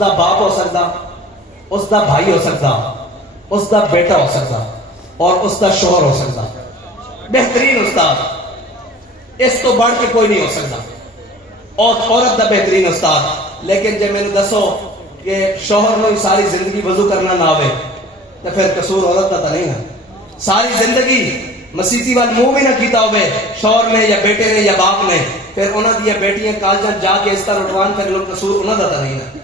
دا باپ ہو سکتا، اس دا بھائی ہو سکتا، اس دا بیٹا ہو سکتا اور اس دا شوہر ہو سکتا. بہترین استاد اس تو بڑھ کے کوئی نہیں ہو سکتا. اور عورت دا بہترین استاد. لیکن جب میں نے دسو کہ شوہر نو ساری زندگی وضو کرنا نہ آوے تو پھر قصور عورت کا تو نہیں نا. ساری زندگی مسیتی وال منہ بھی نہ کیتا ہوئے شوہر نے یا بیٹے نے یا باپ نے، پھر انہوں دیا بیٹیاں کالجاں جا کے اس طرح اٹھوان پھر لوگ قصور انہوں دا تو نہیں نا.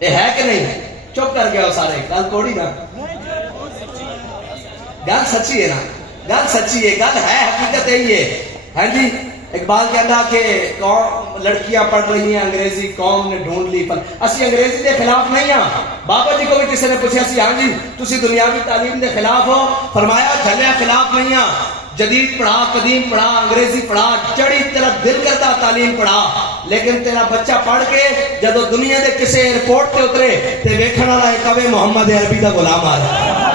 یہ ہے کہ نہیں؟ چپ کر گیا ہو سارے. گل کوڑی نا، گل سچی ہے نا، گل سچی ہے، گل ہے، حقیقت یہی ہے. ہاں جی، اقبال کہتا کہ قوم لڑکیاں پڑھ رہی ہیں انگریزی، قوم نے ڈھونڈ لی پل. اسی انگریزی دے خلاف نہیں ہاں. بابا جی کو بھی کسی نے پوچھا سی ہاں جی تسی دنیاوی تعلیم دے خلاف ہو؟ فرمایا جھلیا خلاف نہیں ہاں. جدید پڑھا، قدیم پڑھا، انگریزی پڑھا، چڑی تیرا دل کرتا تعلیم پڑھا، لیکن تیرا بچہ پڑھ کے جدو دنیا دے کسے ایئرپورٹ تے اترے تے ویکھن والا کہے محمد عربی دا غلام آ رہا ہے.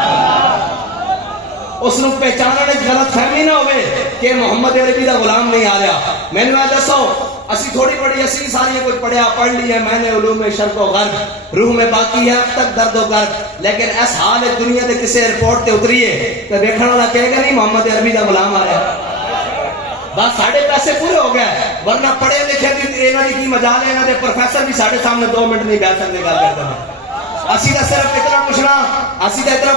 اس نو پہچاننے غلط فہمی نہ ہوئے کہ محمد عربی دا غلام نہیں آ رہا. میں نے دسو اسی تھوڑی بڑی اسی ساری کچھ پڑھیا پڑھ لی ہے، میں نے علوم شرق و غرب، روح میں باقی ہے اب تک درد و غرب، لیکن اس حال دنیا دے کسی ایئرپورٹ تے اتریے تو دیکھنے والا کہے گا نہیں محمد عربی دا غلام آ رہا. بس ساڑھے پیسے پورے ہو گئے، ورنہ پڑھے لکھے بھی انہوں نے کی مجال ہے. انہوں نے پروفیسر بھی ساڑھے سامنے 2 منٹ نہیں بیٹھ سکتے گل کرتے ہیں. اسی دا صرف اتنا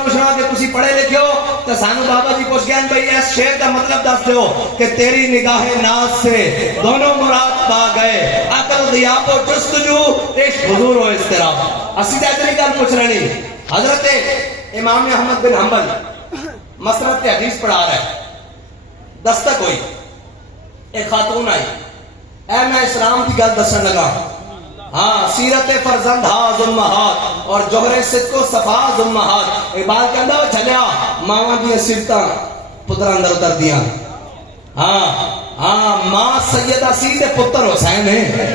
پوچھنا کہ تسی پڑھے لکھے ہو تو سانو بابا جی پوچھ گئے بھائی اس شعر کا مطلب دس دیو کہ تیری نگاہ ناز سے دونوں مراد پا گئے، عقل ضیاء و جستجو، عشق حضور و اضطراب. اسی دا اتنی گل پوچھ رہے نہیں. حضرت امام احمد بن حنبل مسند کے حدیث پڑھا رہا ہے. دستک ہوئی، ایک خاتون آئی، اے میں اسلام کی گل دسن لگا. ہاں، سیرت فرزند ہاز امہات اور جوہر صدق و صفاز امہات. اقبال کہندا وہ چلیا ماواں دی سیرتاں پتراں اندر اتر دیاں. ہاں ماں سیدہ سی تے پتر حسین ہے.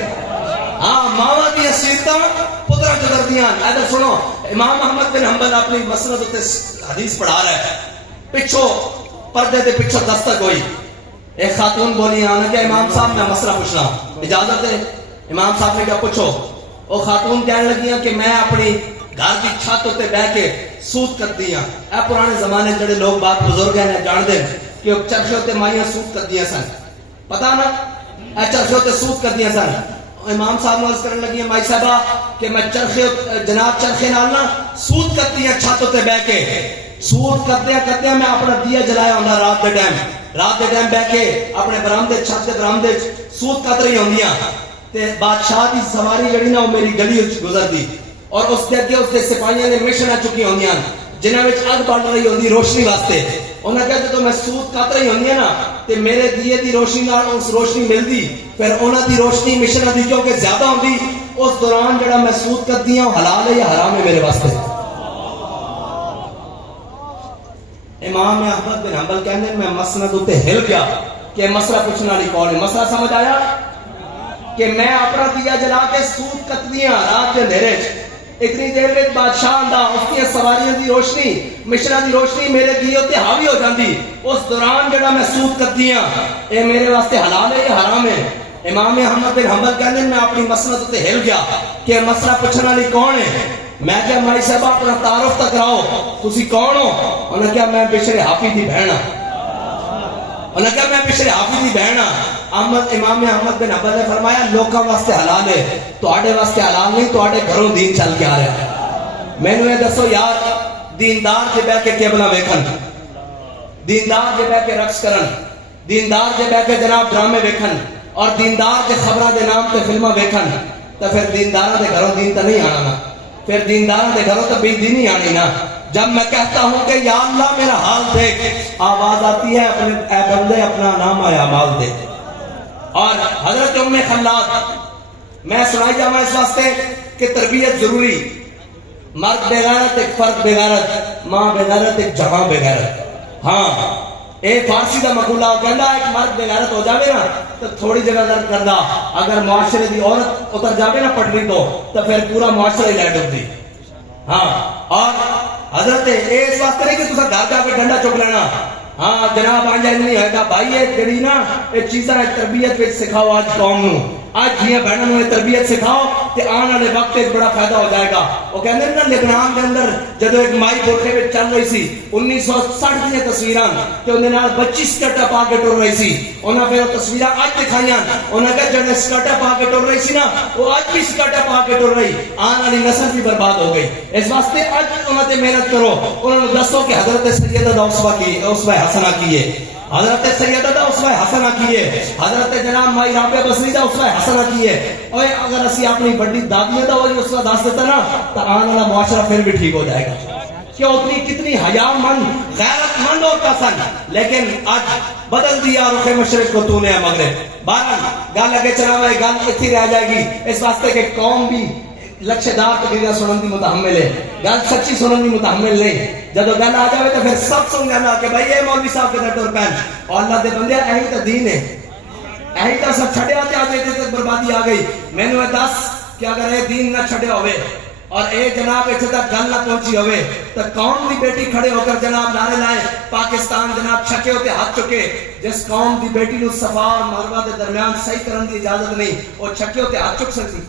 ہاں ماواں دی سیرتاں پتراں اتر دیاں. ادھر سنو، امام احمد بن حنبل اپنی مسند تے حدیث پڑھا رہا ہے. پچھو پردے تے پچھو دستک ہوئی. ایک خاتون بولی آنا کہ امام صاحب میں مسئلہ پوچھنا اجازت ہے؟ امام صاحب نے کہا پوچھو. وہ خاتون کہنے لگیاں کہ میں اپنی گھر کی چھت تے بیٹھ کے سود کرتی ہاں. اے پرانے زمانے جڑے لوگ بات بزرگ ہیں جان دیں کہ چرخے تے مائیاں سود کرتی سن، پتا نا اے چرخے تے سود کرتی سن. امام صاحب نے عرض کرنے لگی مائی صاحبہ کہ میں چرخے جناب چرخے نال نا سود کرتی ہاں چھت تے بیٹھ کے. سود کرتے میں اپنا دیا جلایا ہوندا رات دے ٹائم بیٹھ کے اپنے برامدے چھت دے برامدے سود کت رہی ہوندیاں. تے بادشاہ دی سواری جڑی نا وہ میری گلی وچ گزرتی اور اس دے اگے اس دے سپاہیاں نے مشن آ چکی ہوندیاں جنہاں وچ اگ بل رہی ہوندی روشنی واسطے. انہاں کہا جدوں میں سود کت رہی ہوندی نا تے میرے دیے دی روشنی نال اس روشنی ملدی، پھر انہاں دی روشنی مشن دی کیونکہ زیادہ ہوندی، اس دوران جڑا میں سود کرتی ہوں حلال ہے یا حرام ہے میرے واسطے. امام احمد بن حنبل کہندے میں مسند تے ہل گیا کہ مسئلہ پوچھنا والی کون ہے. مسئلہ سمجھ آیا کہ میں اپنا دیا جلا کے سود کتنیاں رات کے اندھیرے اتنی دیر میں بادشاہ آندا اس کی سواریاں دی روشنی مشرا دی روشنی میرے دیے تے حاوی ہو جاندی. اس دوران جڑا میں سود کتنیاں اے میرے واسطے حلال ہے یا حرام ہے؟ امام احمد بن حنبل کہندے میں اپنی مسند تے ہل گیا کہ مسئلہ پوچھنے والی کون ہے. میں کہا مائی صاحب اپنا تعارف تک کراؤ، تسی کون ہو؟ انہوں نے کہا میں بشر حافظ دی بہن ہاں. انہوں نے کہا میں بشر حافظ دی بہن ہاں. امام احمد بن حنبل نے فرمایا لوکاں واسطے حلال ہے، تواڈے واسطے حلال نہیں، تواڈے گھروں دین چل کے آ رہا ہے. مینوں یہ دسو یار، دیندار جے بیٹھ کے قبلہ ویکھن، دیندار جے بیٹھ کے رقص کرن، دیندار جے بیٹھ کے جناب ڈرامے ویکھن اور دیندار جے خبراں دے نام تے فلماں ویکھن تو پھر دینداراں دے گھروں دین تے نہیں آنا نا، پھر دینداراں دے گھروں تے بے دینی آنی نا. جب میں کہتا ہوں کہ یا اللہ میرا حال دیکھ، آواز آتی ہے اپنے اے بندے اپنا نام آیا مال دیکھ. اور حضرت ام خلاد میں سنائی جاواں اس واسطے کہ تربیت ضروری. مرد بے غیرت ایک فرد بے غیرت، ماں بے غیرت ایک جہاں بے غیرت. ہاں اے فارسی دا مقولہ کہندا ایک مرد بے غیرت ہو جاوے نا تو تھوڑی جگہ درد کردا، اگر معاشرے دی عورت اتر جاوے نا پٹڑی تو پھر پورا معاشرہ ہی لیٹ ہوتی. ہاں اور حضرت اس واسطے نہیں کہ تسا گھر جا کے ڈنڈا چک لینا. ہاں جناب آنجا نہیں ہوئے گا بھائی، یہ جڑی نا یہ چیزاں تربیت وچ سکھاؤ آج قوم نو. آج جیاں بہنوں میں تربیت سکھاؤ کہ آنے والے وقت ایک بڑا فائدہ ہو جائے گا. وہ کہتے ہیں نا لبنان کے اندر جدو ایک مائی برقعے میں چل رہی سی 1960 کی تصویراں کہ انہیں نال بچی سکرٹا پا کے ٹر رہی سی. انہاں پھر وہ تصویراں اج دکھائیاں. انہاں کہا جڑے سکرٹا پا کے ٹر رہی سی نا وہ اج بھی سکرٹا پا کے ٹر رہی. آنے والی نسل بھی برباد ہو گئی. اس واسطے اج انہاں تے محنت کرو. انہوں نے دسو کہ حضرت سیدہ دا اسوہ حسنہ کی ہے, حضرت سیدہ دا اسوہ حسنہ کیے, حضرت جناب مائی رابعہ بصری دا اسوہ حسنہ کیے. اور اگر اسی اپنی بڑی دادیاں دا وہی اسوہ دس دیتا نا تو آنے والا معاشرہ پھر بھی ٹھیک ہو جائے گا. کہ اتنی کتنی حیا مند غیرت مند ہوتا سن, لیکن آج بدل دیا رخ مشرق کو تو نے مغرب. بہرحال گل اگے چلا میں گل اتنی رہ جائے گی اس واسطے کہ قوم بھی لکشے دار تقریریں سنن دی متحمل ہے, گل سچی سنن دی متحمل نہیں. جب گل آ جائے تو پھر سب سن جانا کہ بھائی یہ مولوی صاحب کے ٹر پین اور اللہ دے بندے یہی تو دین ہے, یہی تو سب چھڑے آتے آتے تک بربادی آ گئی. میں نے دس کہ اگر یہ دین نہ چھڑے ہوئے اور اے جناب اتنے تک گل نہ پہنچی ہوئے تو قوم دی بیٹی کھڑے ہو کر جناب نعرے لائے پاکستان جناب چھکے ہوتے ہاتھ چکے. جس قوم دی بیٹی نو صفا اور مروہ دے درمیان صحیح کرن دی اجازت نہیں وہ چھکے ہوتے ہاتھ چک سکتی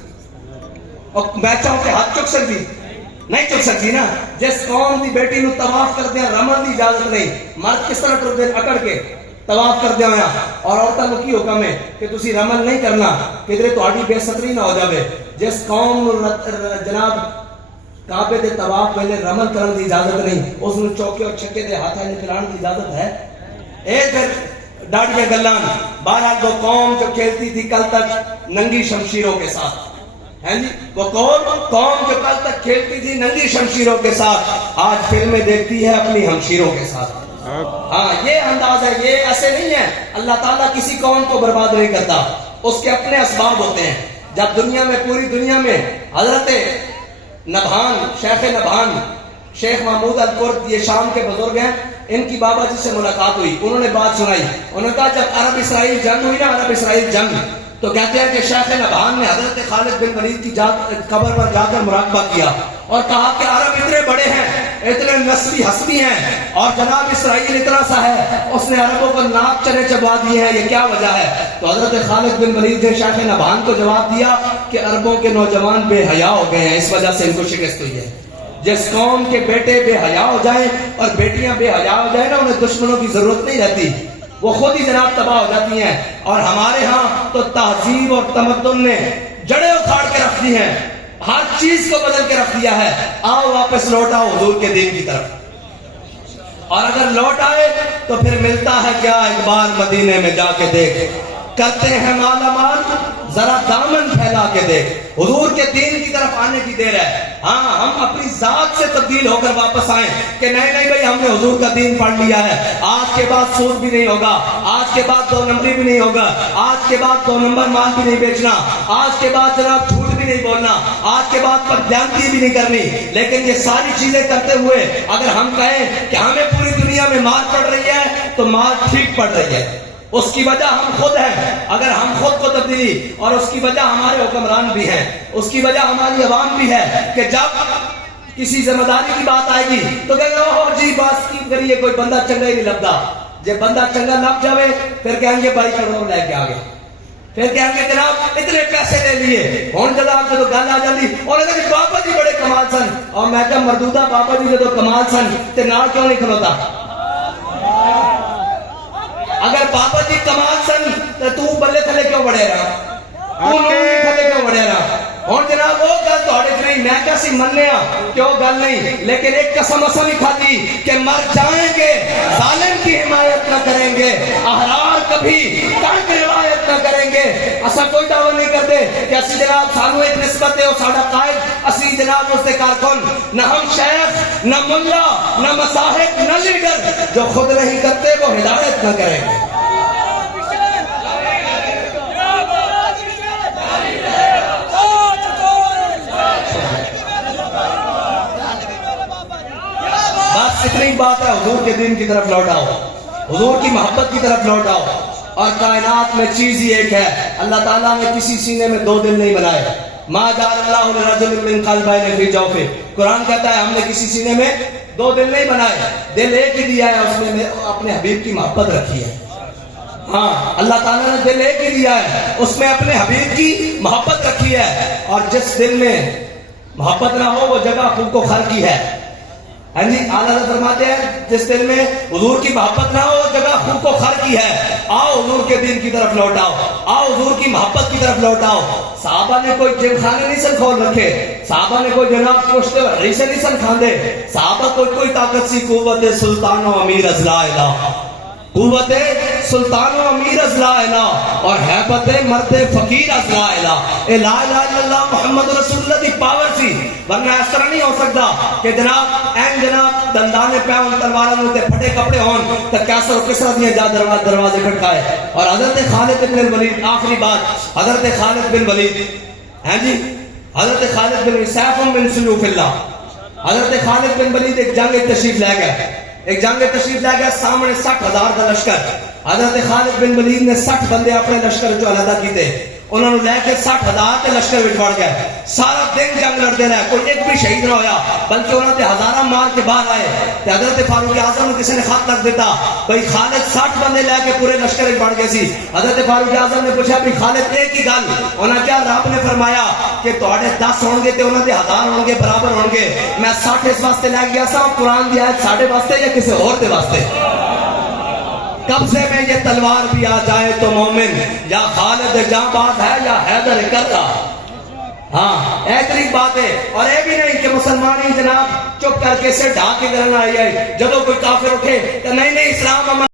اور بیچا ہوتے ہاتھ چک سکتی نہیں چک سکتی نا. جس قوم دی بیٹی نو طواف کر دیا رمل دی اجازت نہیں, مرد کس طرح ٹر دے اکڑ کے طواف کر دیا ہوا. اور عورتوں کو کی حکم ہے کہ تسی رمل نہیں کرنا کدھر تہاڈی بے ستری نہ ہو جاوے. جس قوم نو جناب کعبے دے طواف پہلے رمل کرن دی اجازت نہیں اس نو چوکے اور چھکے دے ہاتھ میں پھیلانے دی اجازت ہے. اے پھر ڈاڑیاں گلاں. بہرحال وہ قوم جو کھیلتی تھی کل تک ننگی شمشیروں کے ساتھ, ہیں جی وہ قوم جو کل تک کھیلتی تھی ننگی شمشیروں کے ساتھ آج فلمیں دیکھتی ہے اپنی ہمشیروں کے ساتھ. ہاں یہ انداز ہے, یہ ایسے نہیں ہے. اللہ تعالیٰ کسی قوم کو برباد نہیں کرتا, اس کے اپنے اسباب ہوتے ہیں. جب دنیا میں پوری دنیا میں حضرت نبھان شیخ نبھان شیخ محمود القرد یہ شام کے بزرگ ہیں, ان کی بابا جی سے ملاقات ہوئی. انہوں نے بات سنائی. انہوں نے کہا جب عرب اسرائیل جنگ ہوئی نا عرب اسرائیل جنگ تو کہتے ہیں کہ شیخ نبھان نے حضرت خالد بن ولید کی قبر پر جا کر مراقبہ کیا اور کہا کہ عرب اتنے بڑے ہیں, اتنے نسلی حسبی ہیں اور جناب اسرائیل اتنا سا ہے. اس نے عربوں کو ناک چنے چبا دیے ہیں, یہ کیا وجہ ہے؟ تو حضرت خالد بن ولید نے شیخ نبھان کو جواب دیا کہ عربوں کے نوجوان بے حیا ہو گئے ہیں, اس وجہ سے ان کو شکست ہوئی ہے. جس قوم کے بیٹے بے حیا ہو جائیں اور بیٹیاں بے حیا ہو جائیں نا انہیں دشمنوں کی ضرورت نہیں رہتی, وہ خود ہی جناب تباہ ہو جاتی ہیں. اور ہمارے ہاں تو تہذیب اور تمدن نے جڑیں اکھاڑ کے رکھ دی ہیں, ہر چیز کو بدل کے رکھ دیا ہے. آؤ واپس لوٹ آؤ حضور کے دین کی طرف. اور اگر لوٹ آئے تو پھر ملتا ہے کیا؟ ایک بار مدینے میں جا کے دیکھ, کرتے ہیں مالا مال ذرا دامن پھیلا کے دیکھ. حضور کے دین کی طرف آنے کی دیر ہے. ہاں ہم اپنی ذات سے تبدیل ہو کر واپس آئیں کہ نہیں نہیں بھائی ہم نے حضور کا دین پڑھ لیا ہے, آج کے بعد سود بھی نہیں ہوگا, آج کے بعد 2 نمبری بھی نہیں ہوگا, آج کے بعد 2 نمبر مال بھی نہیں بیچنا, آج کے بعد جناب جھوٹ بھی نہیں بولنا, آج کے بعد بددیانتی بھی نہیں کرنی. لیکن یہ ساری چیزیں کرتے ہوئے اگر ہم کہیں کہ ہمیں پوری دنیا میں مار پڑ رہی ہے تو مار ٹھیک پڑ رہی ہے, اس کی وجہ ہم خود ہیں. اگر ہم خود کو تبدیلی, اور اس کی وجہ ہمارے حکمران بھی ہیں, اس کی وجہ ہماری عوام بھی ہے کہ جب کسی ذمہ داری کی بات آئے گی تو کہیں گے اوہ جی بات کی کریے, کوئی بندہ چنگا ہی نہیں لبدا. جب بندہ چنگا لب جاوے پھر کہیں گے بھائی کروڑ لے کے آگے, پھر کہیں گے جناب اتنے پیسے لے لیے. ہوں جناب جب گل آ جاتی اور کہ بابا جی بڑے کمال سن, اور میں کہا مردودہ بابا جی جب کمال سن تے نال کیوں نہیں کھلوتا؟ اگر بابا جی کمال سن تو بلے تھلے کیوں بڑھے رہا, تو نوری تھلے کیوں بڑھے رہا؟ اور جناب وہ گل تھوڑے چ نہیں, میں کیسی مننے کہ وہ گل نہیں, لیکن ایک قسم اساں بھی کھاتی کہ مر جائیں گے ظالم کی حمایت نہ کریں گے, احرار کبھی ترک روایت نہ کریں گے. اساں کوئی دعویٰ نہیں کرتے کہ اسی جناب سانو ایک نسبت ہے وہ ساڈا قائد, اسی جناب اس سے کارکن, نہ ہم شیخ نہ ملا نہ مصاحب نہ لیڈر, جو خود نہیں کرتے وہ ہدایت نہ کریں گے. بس اتنی بات ہے, حضور کے دین کی طرف لوٹ آؤ, حضور کی محبت کی طرف لوٹ آؤ. اور کائنات میں چیز ہی ایک ہے, اللہ تعالیٰ نے کسی سینے میں 2 دل نہیں بنائے. ما جعل اللہ لرجل من قلبین فی جوفہ, قرآن کہتا ہے ہم نے کسی سینے میں 2 دل نہیں بنائے, دل ایک ہی دیا ہے, اس میں اپنے حبیب کی محبت رکھی ہے. ہاں اللہ تعالیٰ نے دل ایک ہی دیا ہے، اس میں اپنے حبیب کی محبت رکھی ہے، اور جس دل میں محبت نہ ہو وہ جگہ خود کو خر کی ہے۔ ہاں جی، اعلیٰ حضرت فرماتے ہیں جس دل میں حضور کی محبت نہ ہو وہ جگہ خود کو خر کی ہے۔ آؤ حضور کے دین کی طرف لوٹ آؤ، آؤ حضور کی محبت کی طرف لوٹ آؤ۔ صحابہ نے کوئی جم خانے نہیں سن کھول رکھے، صحابہ نے کوئی جناب پوچھتے ہوئے سے نہیں سن کھاندے، صحابہ کوئی طاقت سی قوت سلطان و امیر از لا الہ، قوت سلطان و امیر از لا الہ، اور حیبت مرد فقیر از لا الہ۔ اے لا الہ الا اللہ محمد رسول اللہ دی پاور سی، ورنہ اس طرح نہیں ہو سکتا کہ جناب این جناب دندانے پہ ہوں، تلواروں تے پھٹے کپڑے ہون تو کیسر و کسرا دیا جا دروازے کھٹکائے۔ اور حضرت خالد بن الولید، آخری بات، حضرت خالد بن ولید، ہیں جی حضرت خالد بن سیف من سیوف اللہ، حضرت خالد بن ولید ایک جنگ تشریف لے گئے، ایک جنگ تشریف لے گیا، سامنے 60,000 کا لشکر، حضرت خالد بن ولید نے 60 بندے اپنے لشکر جو علیحدہ کیتے، انہوں نے لے کے 60,000 کے لشکر وچ بڑھ گئے، سارا دن جنگ لڑتے رہے، کوئی ایک بھی شہید نہ ہویا، بلکہ انہوں نے ہزارہ مار کے باہر آئے۔ تے حضرت فاروق اعظم نے کسی نے خط لکھ دیتا بھائی خالد 60 بندے لے کے پورے لشکر وچ بڑھ گئے سی۔ حضرت فاروق اعظم نے پوچھا بھی خالد ایک ہی گل، انہوں نے کیا رب نے فرمایا کہ تواڈے 10 ہون گے تے انہاں دے 1000 ہون گے، برابر ہون گے، میں 60 اس واسطے لے گیا سا قرآن دی آیت ساڈے واسطے یا کسی اور دے واسطے؟ قبضے میں یہ تلوار بھی آ جائے تو مومن یا خالد جاں بات ہے یا حیدر کرتا۔ ہاں ایتری بات ہے، اور یہ بھی نہیں کہ مسلمان ہی جناب چپ کر کے سے ڈھا کے کرنا آئی ہے، جب کوئی کافر اٹھے کہ نہیں اسلام